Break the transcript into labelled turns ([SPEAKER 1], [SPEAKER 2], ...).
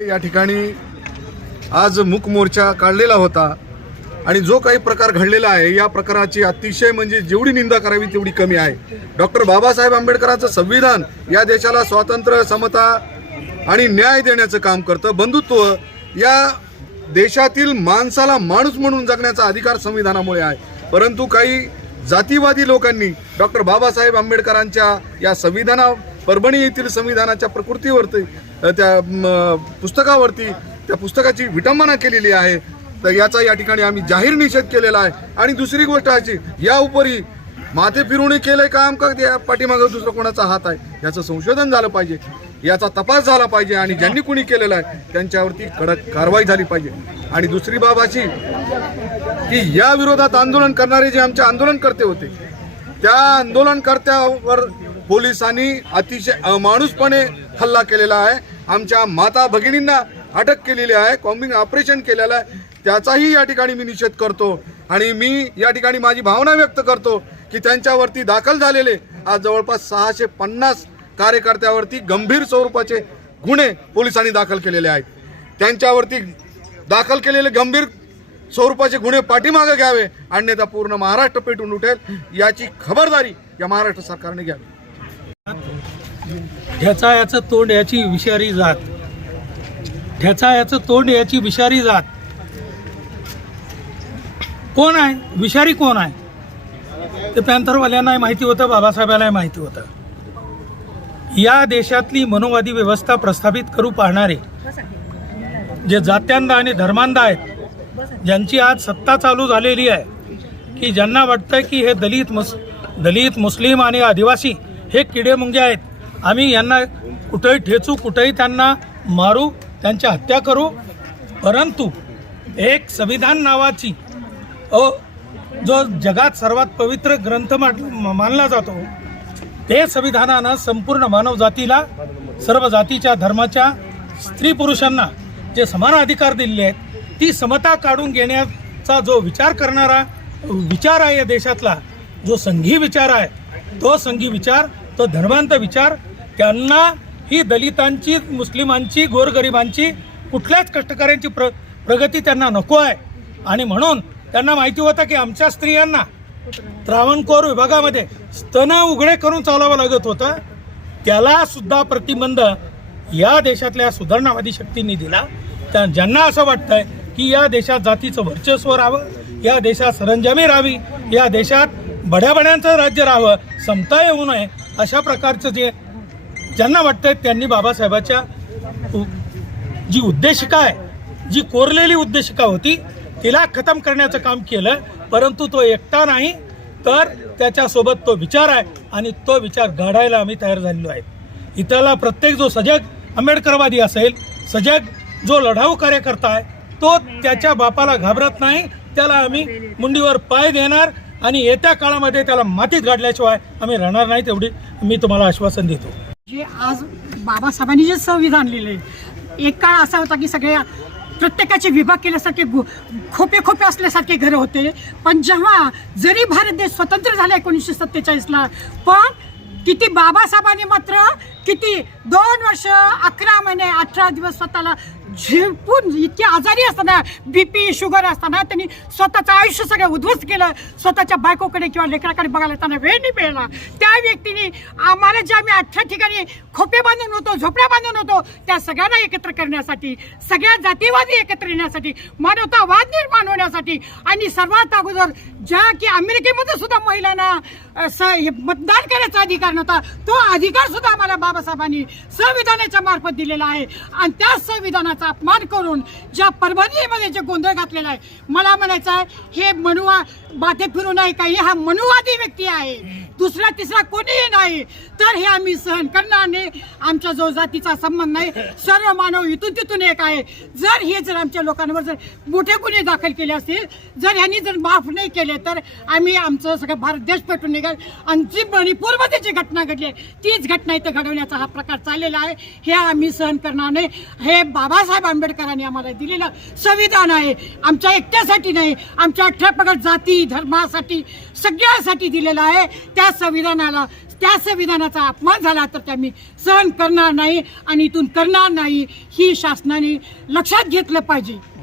[SPEAKER 1] या ठिकाणी आज मुक मोर्चा काढलेला होता आणि जो काही प्रकार घडलेला आहे या प्रकाराची अतिशय म्हणजे जेवढी निंदा करावी तेवढी कमी आहे. डॉक्टर बाबासाहेब आंबेडकरांचं संविधान या देशाला स्वातंत्र्य समता आणि न्याय देण्याचं काम करतं. बंधुत्व या देशातील माणसाला माणूस म्हणून जगण्याचा अधिकार संविधानामुळे आहे. परंतु काही जातीवादी लोकांनी डॉक्टर बाबासाहेब आंबेडकरांच्या या संविधाना परभणी येथील संविधानाच्या प्रकृतीवरती त्या पुस्तकावरती त्या पुस्तकाची विटंबना केलेली आहे. तर याचा या ठिकाणी आम्ही जाहीर निषेध केलेला आहे. आणि दुसरी गोष्ट अशी या उपरी माथे फिरवणी केले काम का त्या पाठीमागं दुसरं कोणाचा हात आहे? याचं संशोधन झालं पाहिजे. याचा तपास झाला पाहिजे आणि ज्यांनी कुणी केलेला आहे त्यांच्यावरती कडक कारवाई झाली पाहिजे. आणि दुसरी बाब अशी की या विरोधात आंदोलन करणारे जे आमचे आंदोलनकर्ते होते त्या आंदोलनकर्त्यावर पोलिसांनी अतिशय अमाणूसपणे हल्ला केलेला आहे. आमच्या माता भगिनींना अटक केलेली आहे. कॉम्बिंग ऑपरेशन केलेलं आहे. त्याचाही या ठिकाणी मी निषेध करतो. आणि मी या ठिकाणी माझी भावना व्यक्त करतो की त्यांच्यावरती दाखल झालेले आज जवळपास सहाशे पन्नास कार्यकर्त्यावरती गंभीर स्वरूपाचे गुन्हे पोलिसांनी दाखल केलेले आहेत. त्यांच्यावरती दाखल केलेले गंभीर स्वरूपाचे गुन्हे पाठीमागे घ्यावे. अन्यथा पूर्ण महाराष्ट्र पेटून उठेल. याची खबरदारी या महाराष्ट्र सरकारने घ्यावी.
[SPEAKER 2] ढ्याचा याचं तोंड याची विषारी जात. ढ्याचा याचं तोंड याची विषारी जात. कोण आहे? विषारी कोण आहे? ते पॅन्थरवाल्यांनाही माहिती होतं बाबासाहेबांनाही माहिती होतं. या देशातली मनोवादी व्यवस्था प्रस्थापित करू पाहणारे जे जात्यांदा आणि धर्मांदा आहेत ज्यांची आज सत्ता चालू झालेली आहे की ज्यांना वाटतंय की हे दलित मुस दलित मुस्लिम आणि आदिवासी हे किडेमुंगे आहेत. आम्ही यांना कुठंही ठेचू कुठंही त्यांना मारू त्यांच्या हत्या करू. परंतु एक संविधान नावाची अ जो जगात सर्वात पवित्र ग्रंथ माट- मानला जातो ते संविधानानं संपूर्ण मानव जातीला सर्व जातीच्या धर्माच्या स्त्री पुरुषांना जे समान अधिकार दिलेले आहेत ती समता काढून घेण्याचा जो विचार करणारा विचार आहे या देशातला जो संघी विचार आहे तो संघी विचार तो धर्मांत विचार त्यांना ही दलितांची मुस्लिमांची गोरगरिबांची कुठल्याच कष्टकऱ्यांची प्र प्रगती त्यांना नको आहे. आणि म्हणून त्यांना माहिती होतं की आमच्या स्त्रियांना त्रावणकोर विभागामध्ये स्तन उघडे करून चालावं लागत होतं. त्याला सुद्धा प्रतिबंध या देशातल्या सुधारणावादी शक्तींनी दिला. त्या ज्यांना असं वाटतंय की या देशात जातीचं वर्चस्व राहावं या देशात सरंजामी राहावी या देशात बड्याबड्यांचं राज्य राहावं समता येऊ नये अशा प्रकारचं जे ज्यांना वाटतंय त्यांनी बाबासाहेबाच्या उ- जी उद्देशिका आहे जी कोरलेली उद्देशिका होती तिला खतम करण्याचं काम केलं परंतु तो एकटा नाही तर त्याच्यासोबत तो विचार आहे आणि तो विचार घडायला आम्ही तयार झालेलो आहे. इथला प्रत्येक जो सजग आंबेडकरवादी असेल सजग जो लढाऊ कार्यकर्ता आहे तो त्याच्या बापाला घाबरत नाही त्याला आम्ही मुंडीवर पाय देणार आणि येत्या काळामध्ये त्याला मातीत गाडल्याशिवाय आम्ही राहणार नाही तेवढी मी तुम्हाला आश्वासन देतो.
[SPEAKER 3] जे आज बाबासाहेबांनी जे संविधान लिहिले एक काळ असा होता की सगळ्या प्रत्येकाचे विभाग केल्यासारखे खोपे खोपे असल्यासारखे घरं होते. पण जेव्हा जरी भारत देश स्वतंत्र झाला एकोणीसशे सत्तेचाळीसला पण किती बाबासाहेबांनी मात्र किती दोन वर्ष अकरा महिने अठरा दिवस स्वतःला झेपून इतके आजारी असताना बीपी शुगर असताना त्यांनी स्वतःचं आयुष्य सगळं उद्ध्वस्त केलं. स्वतःच्या बायकोकडे किंवा लेकराकडे बघायला त्यांना वेळ नाही मिळाला. त्या व्यक्तीने आम्हाला जे आम्ही अठरा ठिकाणी खोपे बांधून होतो झोपड्या बांधून होतो त्या सगळ्यांना एकत्र करण्यासाठी सगळ्या जातीवादी एकत्र येण्यासाठी मानवतावाद निर्माण होण्यासाठी आणि सर्वात अगोदर ज्या की अमेरिकेमध्ये सुद्धा महिलांना स हे मतदान करण्याचा अधिकार नव्हता तो अधिकार सुद्धा आम्हाला बाबासाहेबांनी संविधानाच्या मार्फत दिलेला आहे. आणि त्या संविधानाचा अपमान करून ज्या परभणीमध्ये जे गोंधळ घातलेला आहे मला म्हणायचं आहे हे मनुवा बाते फिरू नाही काही हा मनुवादी व्यक्ती आहे. दुसरा तिसरा कोणी नाही तर हे आम्ही सहन करणार नाही. आमच्या जो जातीचा संबंध नाही सर्व मानव इथून तिथून एक आहे. जर हे जर आमच्या लोकांवर जर मोठे गुन्हे दाखल केले असतील जर ह्यांनी जर माफ नाही केले तर आम्ही आमचं सगळं भारत देश पेटून निघाल. आणि जी मणिपूरमध्ये जी घटना घडली आहे, तीच घटना इथं घडवण्याचा हा प्रकार चाललेला आहे. हे आम्ही सहन करणार नाही. हे बाबासाहेब आंबेडकरांनी आम्हाला दिलेलं संविधान आहे. आमच्या एकट्यासाठी नाही आमच्या अठरा जाती धर्मासाठी सगळ्यासाठी दिलेलं आहे. त्या संविधानाला त्या संविधानाचा अपमान झाला तर त्या मी सहन करणार नाही आणि इथून करणार नाही ही शासनाने लक्षात घेतलं पाहिजे.